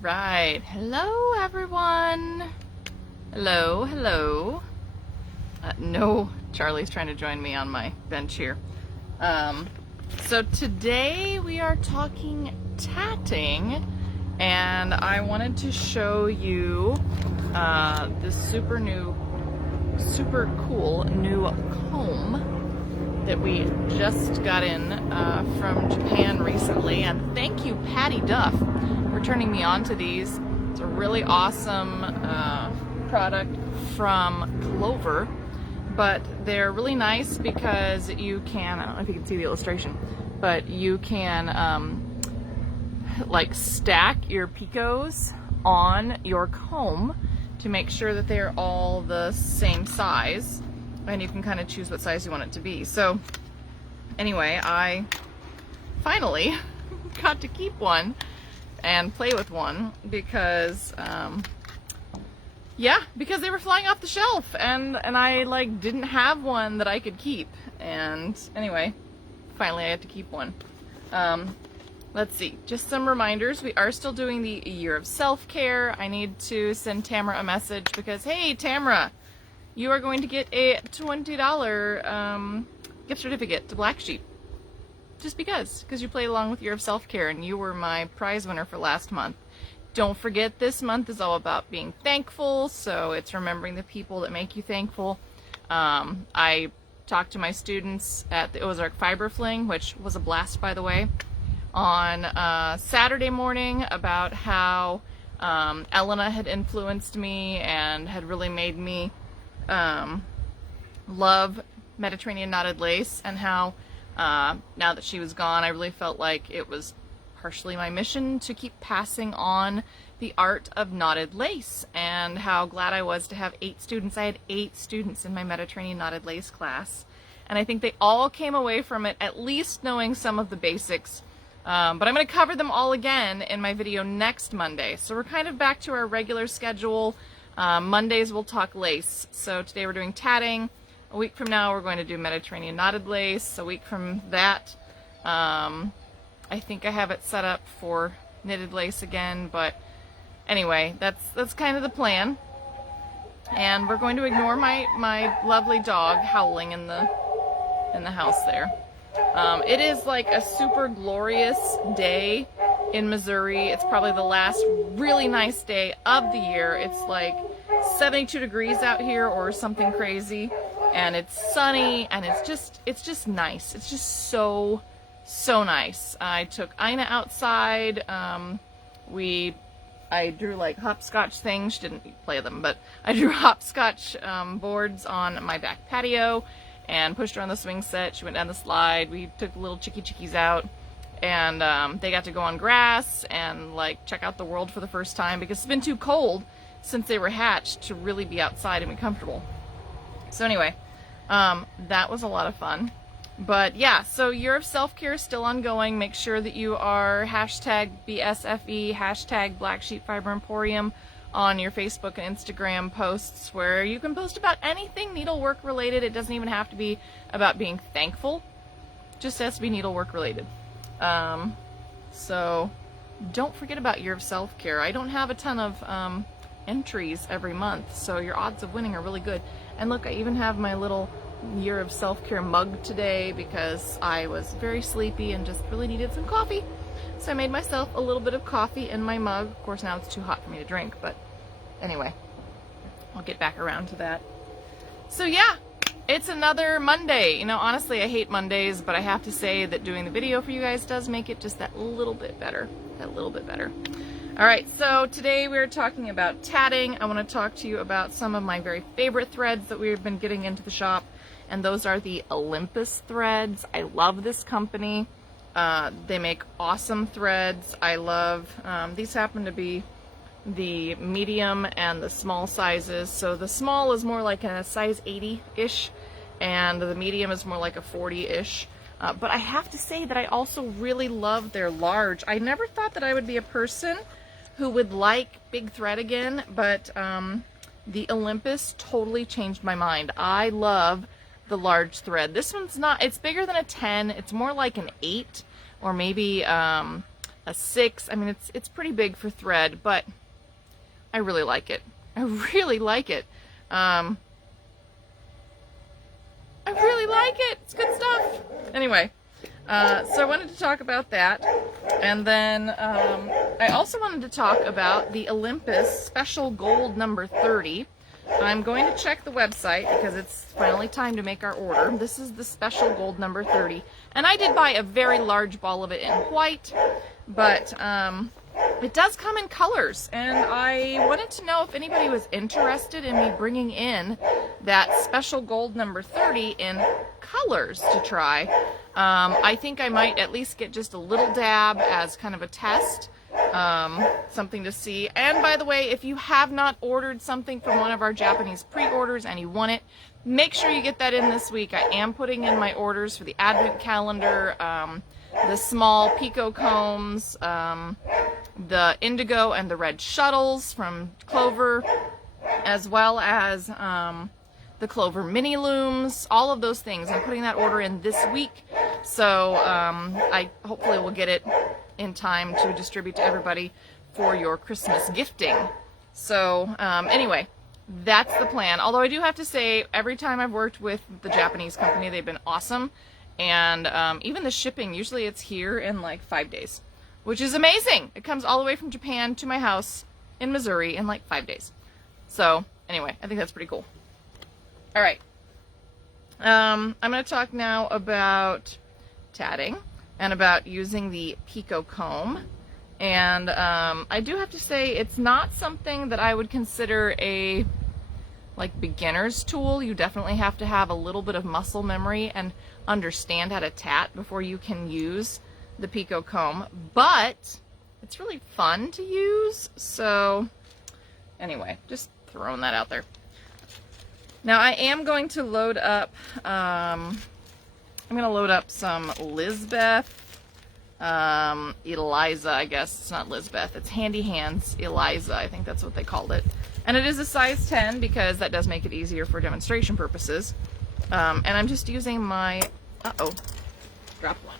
Right. Hello, everyone. Hello, hello. No, Charlie's trying to join me on my bench here. So today we are talking tatting, and I wanted to show you this super cool new comb that we just got in from Japan recently. And thank you, Patty Duff, for turning me on to these. It's a really awesome product from Clover, but they're really nice because you can, I don't know if you can see the illustration, but you can like stack your picos on your comb to make sure that they're all the same size, and you can kind of choose what size you want it to be. So anyway, I finally got to keep one and play with one because because they were flying off the shelf, and I like didn't have one that I could keep. And anyway, finally I had to keep one. Let's see, just some reminders. We are still doing the year of self-care. I need to send Tamara a message because, hey Tamara, you are going to get a $20 gift certificate to Black Sheep. Just because you played along with Year of Self-Care and you were my prize winner for last month. Don't forget, this month is all about being thankful, so it's remembering the people that make you thankful. I talked to my students at the Ozark Fiber Fling, which was a blast, by the way, on Saturday morning, about how Elena had influenced me and had really made me love Mediterranean knotted lace, and how now that she was gone, I really felt like it was partially my mission to keep passing on the art of knotted lace, and how glad I was to have 8 students. I had 8 students in my Mediterranean knotted lace class, and I think they all came away from it at least knowing some of the basics. But I'm going to cover them all again in my video next Monday. So we're kind of back to our regular schedule. Mondays we'll talk lace. So today we're doing tatting. A week from now we're going to do Mediterranean knotted lace. A week from that, I think I have it set up for knitted lace again. But anyway, that's kind of the plan. And we're going to ignore my lovely dog howling in the house there. It is like a super glorious day in Missouri. It's probably the last really nice day of the year. It's like 72 degrees out here or something crazy, and it's sunny, and it's just nice. It's just so nice. I took Ina outside. I drew like hopscotch things. She didn't play them, but I drew hopscotch boards on my back patio and pushed her on the swing set. She went down the slide. We took the little chickies out, and they got to go on grass and like check out the world for the first time, because it's been too cold since they were hatched to really be outside and be comfortable. So anyway, that was a lot of fun. But yeah, so Year of Self-Care is still ongoing. Make sure that you are hashtag BSFE, hashtag Black Sheep Fiber Emporium on your Facebook and Instagram posts, where you can post about anything needlework related. It doesn't even have to be about being thankful. It just has to be needlework related. So don't forget about Year of Self-Care. I don't have a ton of entries every month, so your odds of winning are really good. And look, I even have my little Year of Self-Care mug today because I was very sleepy and just really needed some coffee. So I made myself a little bit of coffee in my mug. Of course, now it's too hot for me to drink, but anyway, I'll get back around to that. So yeah, it's another Monday. You know, honestly, I hate Mondays, but I have to say that doing the video for you guys does make it just that little bit better. All right, so today we're talking about tatting. I want to talk to you about some of my very favorite threads that we've been getting into the shop, and those are the Olympus Threads. I love this company. They make awesome threads. I love, these happen to be the medium and the small sizes. So the small is more like a size 80-ish, and the medium is more like a 40-ish. But I have to say that I also really love their large. I never thought that I would be a person who would like big thread again, but the Olympus totally changed my mind. I love the large thread. This one's not, it's bigger than a 10. It's more like an 8, or maybe a 6. I mean, it's pretty big for thread, but I really like it. I really like it. I really like it. It's good stuff. Anyway, so I wanted to talk about that. And then I also wanted to talk about the Olympus Special Gold number 30. I'm going to check the website because it's finally time to make our order. This is the Special Gold number 30. And I did buy a very large ball of it in white, but it does come in colors. And I wanted to know if anybody was interested in me bringing in that Special Gold number 30 in colors to try. I think I might at least get just a little dab as kind of a test, something to see. And by the way, if you have not ordered something from one of our Japanese pre-orders and you want it, make sure you get that in this week. I am putting in my orders for the Advent calendar, the small Pico Combs, the indigo and the red shuttles from Clover, as well as the Clover mini looms, all of those things. I'm putting that order in this week, so I hopefully will get it in time to distribute to everybody for your Christmas gifting. So anyway, that's the plan. Although I do have to say, every time I've worked with the Japanese company, they've been awesome. And even the shipping, usually it's here in like 5 days, which is amazing. It comes all the way from Japan to my house in Missouri in like 5 days. So anyway, I think that's pretty cool. All right. I'm going to talk now about tatting and about using the Pico Comb. And I do have to say, it's not something that I would consider a like beginner's tool. You definitely have to have a little bit of muscle memory and understand how to tat before you can use the Pico Comb, but it's really fun to use. So anyway, just throwing that out there. Now I am going to load up, I'm going to load up some Lisbeth, Eliza, I guess. It's not Lisbeth, it's Handy Hands Eliza, I think that's what they called it. And it is a size 10 because that does make it easier for demonstration purposes. And I'm just using my, dropped one.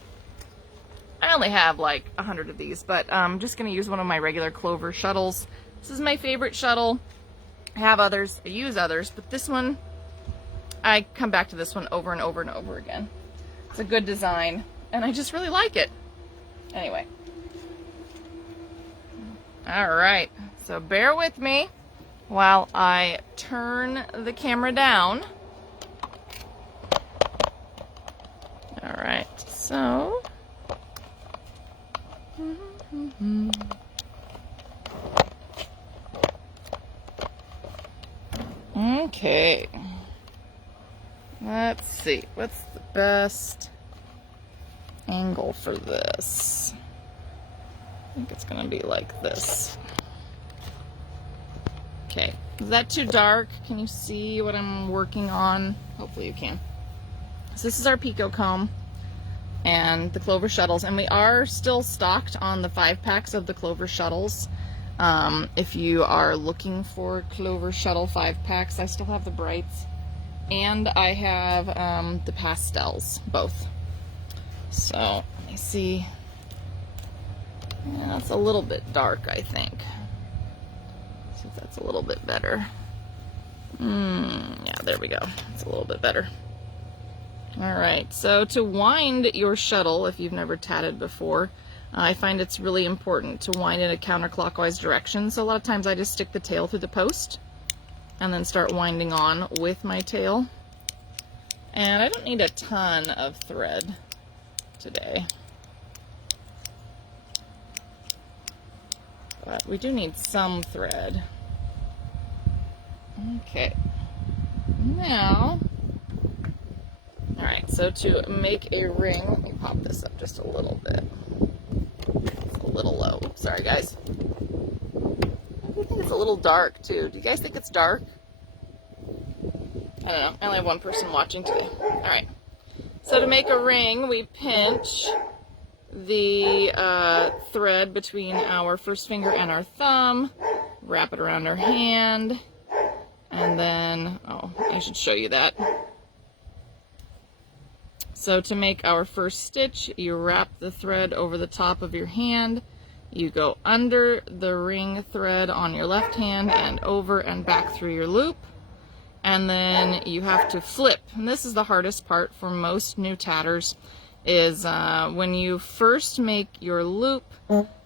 I only have like 100 of these, but I'm just going to use one of my regular Clover shuttles. This is my favorite shuttle. I have others, I use others, but this one, I come back to this one over and over and over again. It's a good design, and I just really like it. Anyway. Alright, so bear with me while I turn the camera down. Alright, so... Okay, let's see, what's the best angle for this? I think it's gonna be like this. Okay, is that too dark? Can you see what I'm working on? Hopefully you can. So this is our Pico Comb and the Clover shuttles, and we are still stocked on the 5-packs of the Clover shuttles. If you are looking for Clover shuttle 5-packs, I still have the brights, and I have the pastels, both. So let me see. Yeah, it's a little bit dark, I think. See if that's a little bit better. Yeah, there we go. It's a little bit better. Alright, so to wind your shuttle, if you've never tatted before, I find it's really important to wind in a counterclockwise direction. So a lot of times I just stick the tail through the post and then start winding on with my tail. And I don't need a ton of thread today, but we do need some thread. Okay, now, alright, so to make a ring, let me pop this up just a little bit. It's a little low. Sorry, guys. I think it's a little dark, too. Do you guys think it's dark? I don't know. I only have one person watching today. Alright. So to make a ring, we pinch the thread between our first finger and our thumb, wrap it around our hand, and then, oh, I should show you that. So to make our first stitch, you wrap the thread over the top of your hand, You go under the ring thread on your left hand and over and back through your loop. And then you have to flip. And this is the hardest part for most new tatters, is when you first make your loop,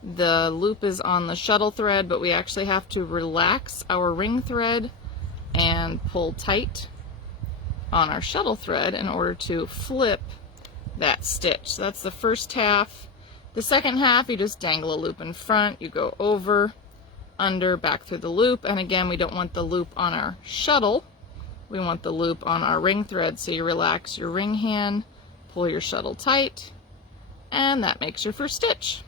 the loop is on the shuttle thread, but we actually have to relax our ring thread and pull tight on our shuttle thread in order to flip that stitch. So that's the first half. The second half, you just dangle a loop in front, you go over, under, back through the loop, and again, we don't want the loop on our shuttle, we want the loop on our ring thread, so you relax your ring hand, pull your shuttle tight, and that makes your first stitch.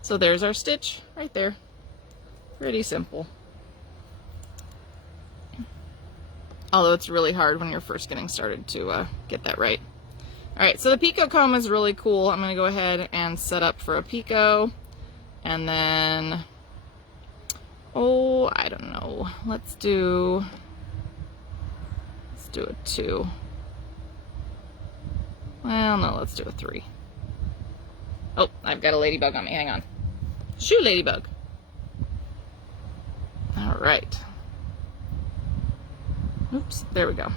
So there's our stitch right there. Pretty simple. Although it's really hard when you're first getting started to get that right. Alright, so the Pico Comb is really cool. I'm going to go ahead and set up for a Pico. And then, oh, I don't know. Let's do a 2. Well, no, let's do a 3. Oh, I've got a ladybug on me. Hang on. Shoo, ladybug. Alright. Oops, there we go.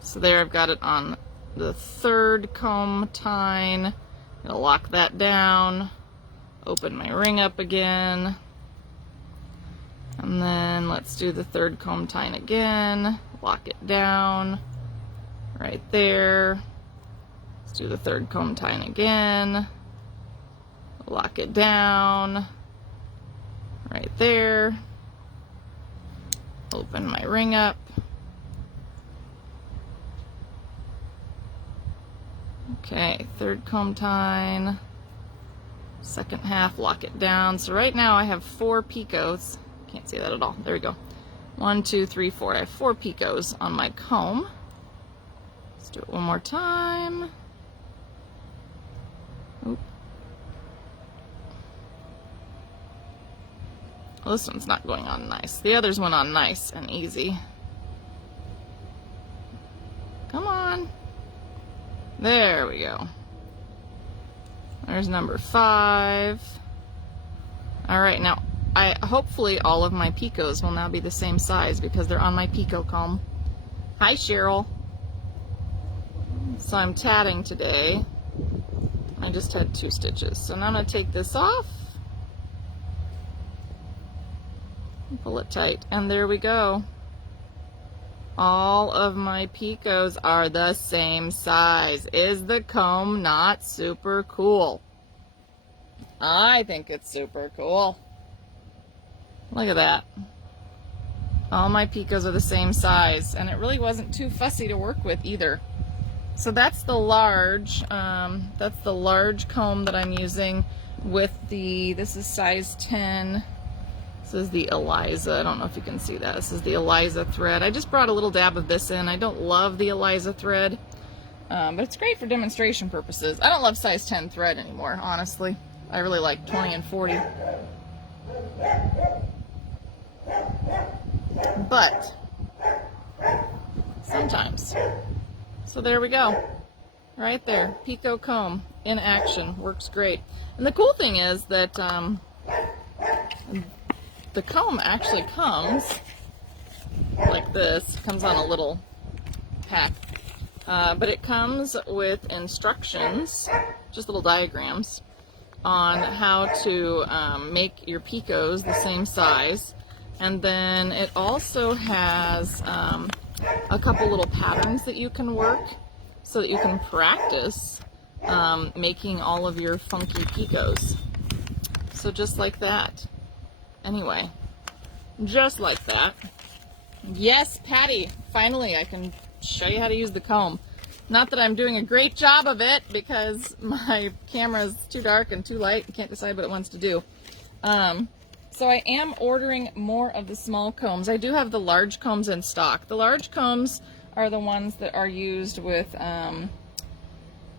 So there I've got it on the third comb tine. I'm gonna lock that down, open my ring up again, and then let's do the third comb tine again, lock it down right there. Let's do the third comb tine again, lock it down right there, open my ring up. Okay, third comb tine, second half, lock it down. So right now I have 4 picos. Can't see that at all. There we go. 1, 2, 3, 4. I have 4 picos on my comb. Let's do it one more time. Oop. Well, this one's not going on nice. The others went on nice and easy. Come on. There we go. There's number 5. All right, now hopefully all of my picos will now be the same size because they're on my Pico Comb. Hi, Cheryl. So I'm tatting today. I just had 2 stitches. So now I'm going to take this off. Pull it tight, and there we go. All of my picos are the same size. Is the comb not super cool? I think it's super cool. Look at that. All my picos are the same size, and it really wasn't too fussy to work with either. So that's the large. That's the large comb that I'm using with the. This is size 10. This is the Eliza. I don't know if you can see that. This is the Eliza thread. I just brought a little dab of this in. I don't love the Eliza thread, but it's great for demonstration purposes. I don't love size 10 thread anymore, honestly. I really like 20 and 40. But sometimes. So there we go. Right there. Pico Comb in action. Works great. And the cool thing is that the comb actually comes like this. It comes on a little pack. But it comes with instructions, just little diagrams, on how to make your picos the same size. And then it also has a couple little patterns that you can work so that you can practice making all of your funky picos. So just like that. Anyway, just like that. Yes, Patty, finally I can show you how to use the comb. Not that I'm doing a great job of it because my camera is too dark and too light and can't decide what it wants to do. So I am ordering more of the small combs. I do have the large combs in stock. The large combs are the ones that are used with,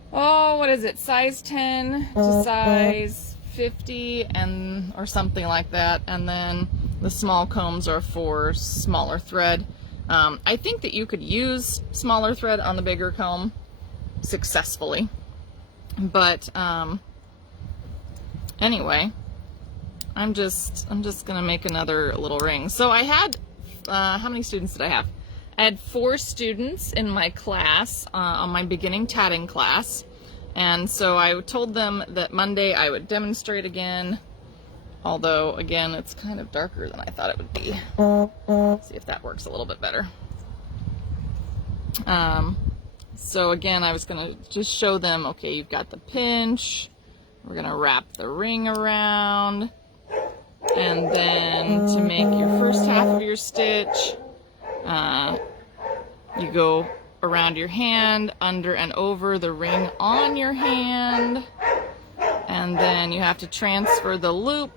what is it, size 10 to size 50 and or something like that. And then the small combs are for smaller thread. I think that you could use smaller thread on the bigger comb successfully, but Anyway, I'm just gonna make another little ring. So I had, how many students did I have? I had 4 students in my class, on my beginning tatting class. And so I told them that Monday I would demonstrate again. Although, again, it's kind of darker than I thought it would be. Let's see if that works a little bit better. So again, I was gonna just show them, okay, you've got the pinch. We're gonna wrap the ring around. And then to make your first half of your stitch, you go around your hand, under and over the ring on your hand. And then you have to transfer the loop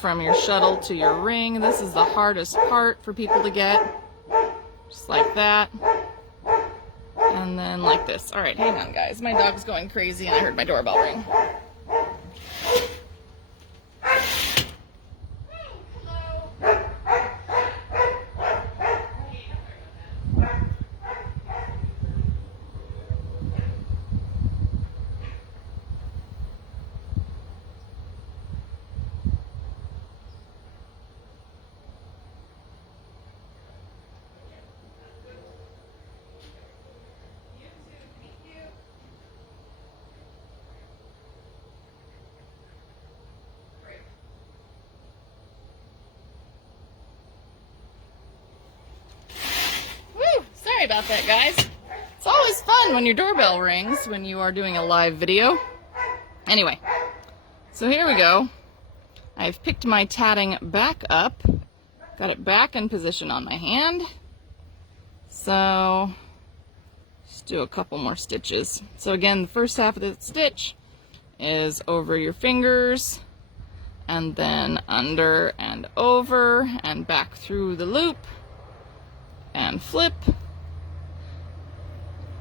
from your shuttle to your ring. This is the hardest part for people to get. Just like that. And then like this. All right, hang on, guys. My dog's going crazy and I heard my doorbell ring. Sorry about that, guys. It's always fun when your doorbell rings when you are doing a live video. Anyway, so here we go. I've picked my tatting back up, got it back in position on my hand. So, just do a couple more stitches. So again, the first half of the stitch is over your fingers, and then under and over, and back through the loop, and flip.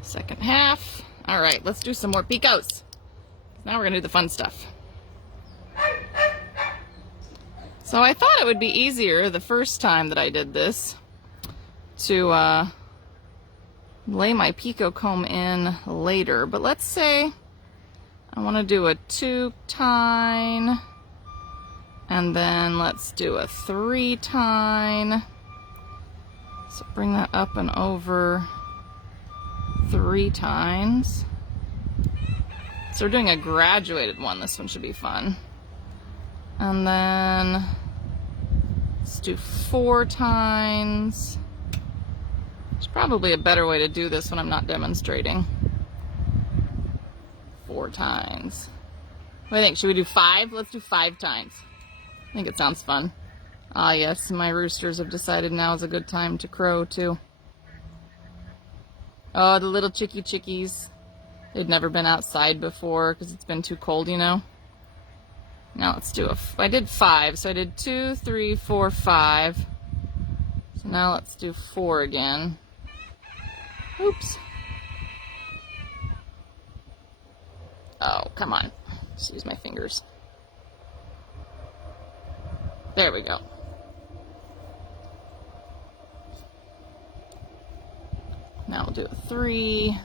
Second half. All right, let's do some more picos. Now we're gonna do the fun stuff. So I thought it would be easier the first time that I did this to lay my Pico comb in later, but let's say I want to do a 2-tine, and then let's do a 3-tine. So bring that up and over 3 times. So we're doing a graduated one. This one should be fun. And then let's do 4 tines. There's probably a better way to do this when I'm not demonstrating. 4 tines. What do you think? Should we do 5? Let's do 5 tines. I think it sounds fun. Ah, yes, my roosters have decided now is a good time to crow too. Oh, the little chickies. They'd never been outside before because it's been too cold, you know. Now let's do I did 5, so I did 2, 3, 4, 5. So now let's do 4 again. Oops. Oh, come on. Just use my fingers. There we go. Now we'll do a 3.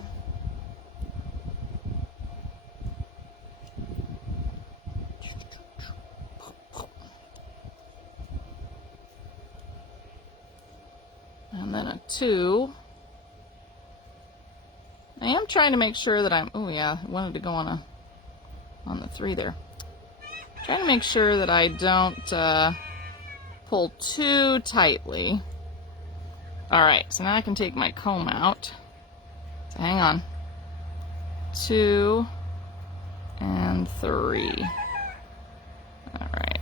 And then a 2. I am trying to make sure that oh yeah, I wanted to go on the 3 there. Trying to make sure that I don't pull too tightly. Alright, so now I can take my comb out. So hang on. 2 and 3. Alright.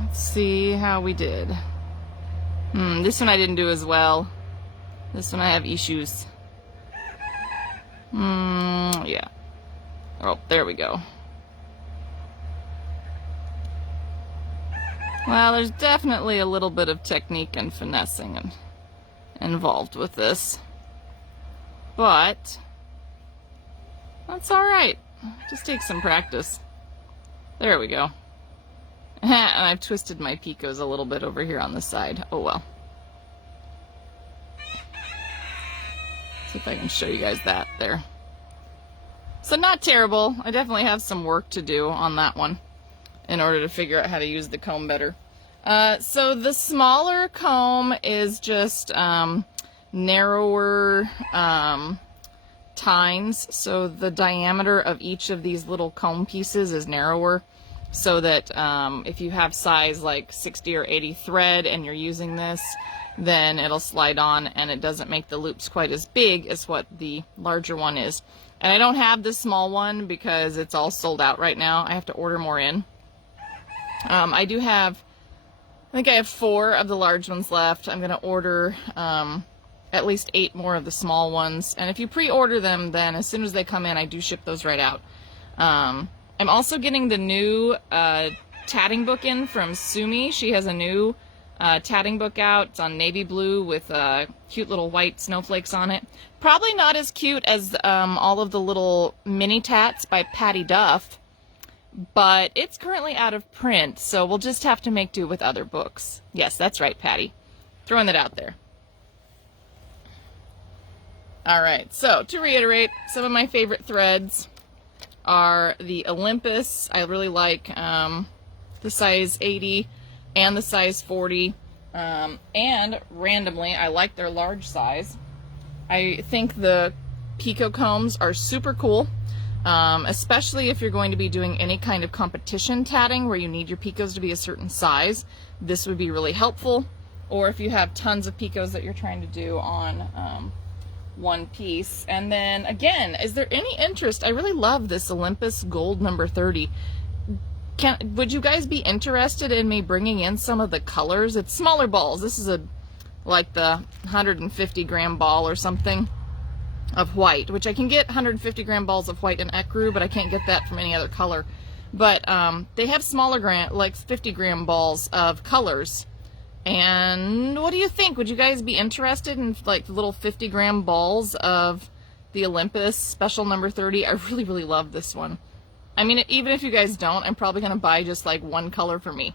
Let's see how we did. This one I didn't do as well. This one I have issues. Yeah. Oh, there we go. Well, there's definitely a little bit of technique and finessing involved with this. But that's alright. Just take some practice. There we go. And I've twisted my picos a little bit over here on the side. Oh well. See if I can show you guys that there. So not terrible. I definitely have some work to do on that one in order to figure out how to use the comb better. So the smaller comb is just narrower tines. So the diameter of each of these little comb pieces is narrower, so that if you have size like 60 or 80 thread and you're using this, then it'll slide on and it doesn't make the loops quite as big as what the larger one is. And I don't have this small one because it's all sold out right now. I have to order more in. I think I have 4 of the large ones left. I'm going to order at least 8 more of the small ones. And if you pre-order them, then as soon as they come in, I do ship those right out. I'm also getting the new tatting book in from Sumi. She has a new tatting book out. It's on navy blue with cute little white snowflakes on it. Probably not as cute as all of the little mini tats by Patty Duff, but it's currently out of print, so we'll just have to make do with other books. Yes, that's right, Patty. Throwing that out there. Alright, so to reiterate, some of my favorite threads are the Olympus. I really like the size 80 and the size 40, and randomly I like their large size. I think the Pico Combs are super cool, especially if you're going to be doing any kind of competition tatting where you need your picos to be a certain size. This would be really helpful. Or if you have tons of picos that you're trying to do on one piece. And then again, is there any interest? I really love this Olympus Gold number 30. Would you guys be interested in me bringing in some of the colors? It's smaller balls. This is like the 150 gram ball or something of white, which I can get 150 gram balls of white in ecru, but I can't get that from any other color. But they have smaller like 50 gram balls of colors. And what do you think? Would you guys be interested in like the little 50 gram balls of the Olympus special number 30? I really, really love this one. I mean, even if you guys don't, I'm probably going to buy just like one color for me.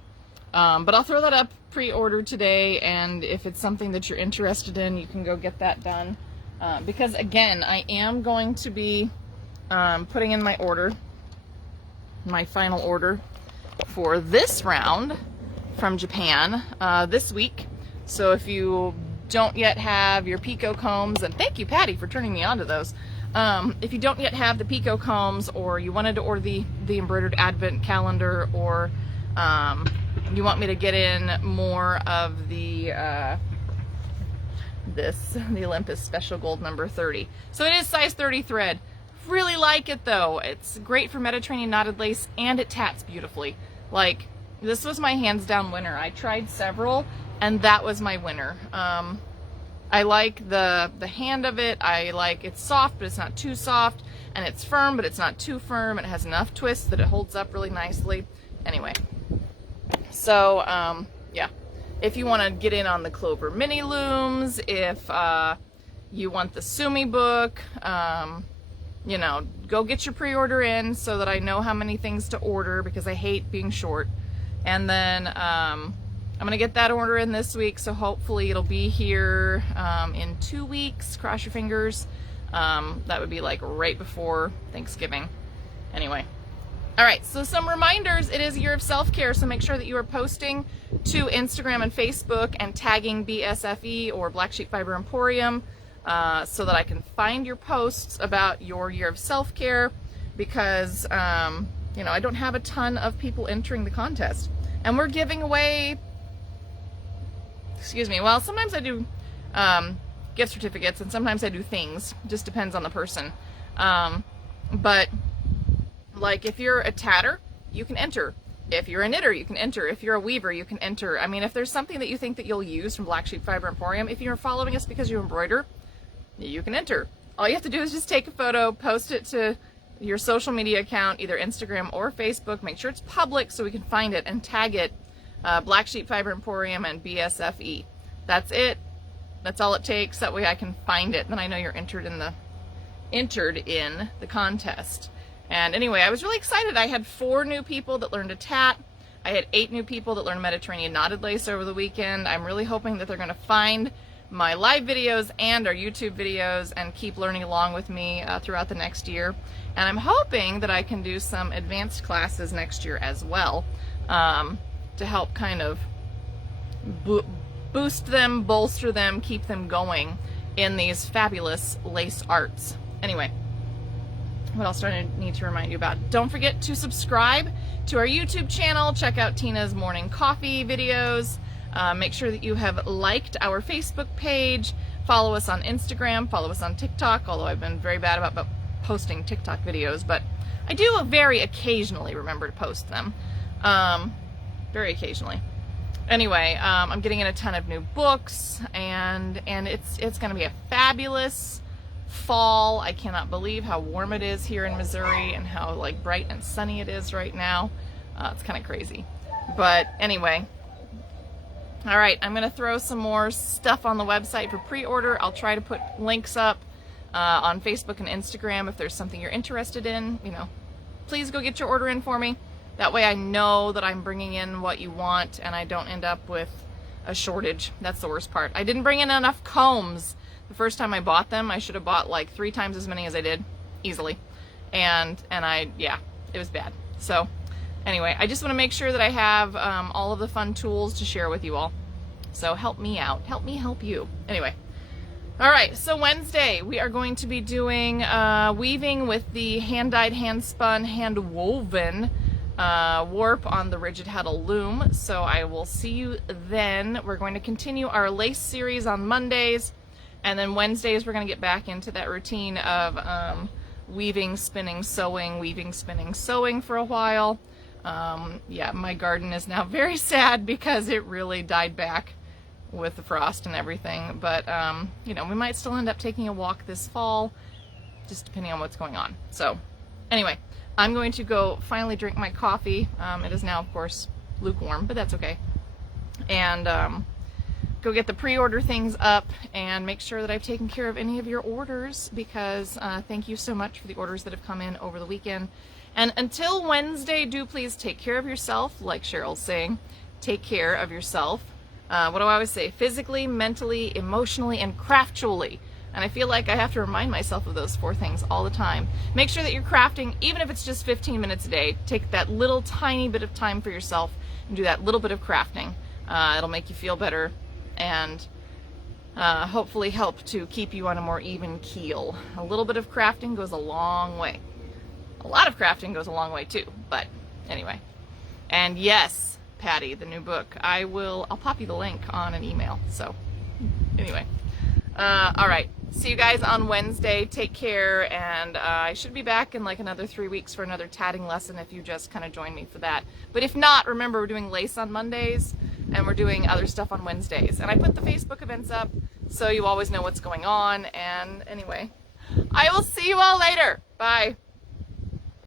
But I'll throw that up pre-order today, and if it's something that you're interested in, you can go get that done. Because again, I am going to be putting in my order, my final order for this round from Japan this week. So if you don't yet have your Pico Combs, and thank you, Patty, for turning me on to those. If you don't yet have the Pico Combs, or you wanted to order the embroidered advent calendar, or you want me to get in more of the the Olympus Special Gold number 30. So it is size 30 thread. Really like it though. It's great for Mediterranean knotted lace, and it tats beautifully. Like, this was my hands down winner. I tried several, and that was my winner. I like the hand of it. I like it's soft, but it's not too soft, and it's firm, but it's not too firm. It has enough twist that it holds up really nicely. Anyway, so yeah, if you want to get in on the Clover mini looms, if you want the Sumi book, you know, go get your pre-order in so that I know how many things to order, because I hate being short. And then I'm gonna get that order in this week, so hopefully it'll be here in 2 weeks. Cross your fingers. That would be like right before Thanksgiving. Anyway. Alright, so some reminders. It is a year of self-care, so make sure that you are posting to Instagram and Facebook and tagging BSFE or Black Sheep Fiber Emporium so that I can find your posts about your year of self-care, because you know, I don't have a ton of people entering the contest. And we're giving away, excuse me, well, sometimes I do gift certificates, and sometimes I do things. Just depends on the person. But like, if you're a tatter, you can enter. If you're a knitter, you can enter. If you're a weaver, you can enter. I mean, if there's something that you think that you'll use from Black Sheep Fiber Emporium, if you're following us because you embroider, you can enter. All you have to do is just take a photo, post it to your social media account, either Instagram or Facebook. Make sure it's public so we can find it, and tag it Black Sheep Fiber Emporium and BSFE. That's it. That's all it takes. That way I can find it. Then I know you're entered in the contest. And anyway, I was really excited. I had 4 new people that learned to tat. I had 8 new people that learned Mediterranean knotted lace over the weekend. I'm really hoping that they're going to find my live videos and our YouTube videos and keep learning along with me throughout the next year. And I'm hoping that I can do some advanced classes next year as well, to help kind of boost them, bolster them, keep them going in these fabulous lace arts. Anyway, what else do I need to remind you about? Don't forget to subscribe to our YouTube channel. Check out Tina's morning coffee videos. Make sure that you have liked our Facebook page. Follow us on Instagram. Follow us on TikTok, although I've been very bad about posting TikTok videos, but I do very occasionally remember to post them. Very occasionally. Anyway, I'm getting in a ton of new books, and it's going to be a fabulous fall. I cannot believe how warm it is here in Missouri and how like bright and sunny it is right now. It's kind of crazy. But anyway, all right, I'm going to throw some more stuff on the website for pre-order. I'll try to put links up on Facebook and Instagram if there's something you're interested in. You know, please go get your order in for me. That way I know that I'm bringing in what you want and I don't end up with a shortage. That's the worst part. I didn't bring in enough combs. The first time I bought them, I should have bought like 3 times as many as I did, easily. And yeah, it was bad. So anyway, I just want to make sure that I have all of the fun tools to share with you all. So help me out. Help me help you. Anyway. All right, so Wednesday we are going to be doing weaving with the hand-dyed, hand-spun, hand-woven warp on the Rigid Huddle loom. So I will see you then. We're going to continue our lace series on Mondays. And then Wednesdays, we're going to get back into that routine of weaving, spinning, sewing, weaving, spinning, sewing for a while. Yeah, my garden is now very sad because it really died back with the frost and everything. But, you know, we might still end up taking a walk this fall, just depending on what's going on. So, anyway, I'm going to go finally drink my coffee. It is now, of course, lukewarm, but that's okay. And, go get the pre-order things up and make sure that I've taken care of any of your orders, because thank you so much for the orders that have come in over the weekend. And until Wednesday, do please take care of yourself, like Cheryl's saying. Take care of yourself. What do I always say? Physically, mentally, emotionally, and craftually. And I feel like I have to remind myself of those 4 things all the time. Make sure that you're crafting, even if it's just 15 minutes a day. Take that little tiny bit of time for yourself and do that little bit of crafting. It'll make you feel better and hopefully help to keep you on a more even keel. A little bit of crafting goes a long way. A lot of crafting goes a long way too, but anyway. And yes, Patty, the new book, I'll pop you the link on an email. So anyway, all right, see you guys on Wednesday. Take care, and I should be back in like another 3 weeks for another tatting lesson if you just kind of join me for that. But if not, remember, we're doing lace on Mondays and we're doing other stuff on Wednesdays. And I put the Facebook events up so you always know what's going on. And anyway, I will see you all later. Bye.